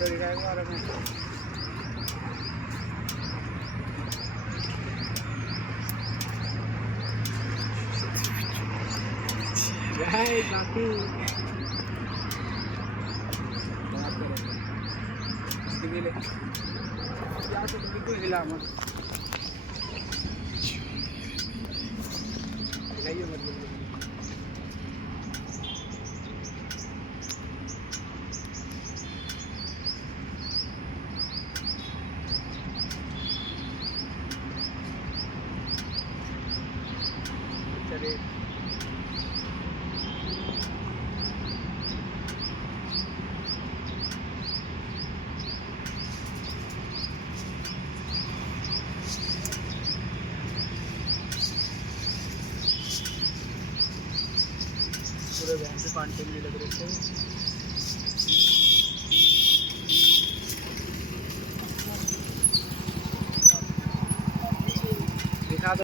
तरी काय मारा नाही. काय काकू गेले बिलकुल हिला मग चले पूरे वैन से पानी लग रहे थे.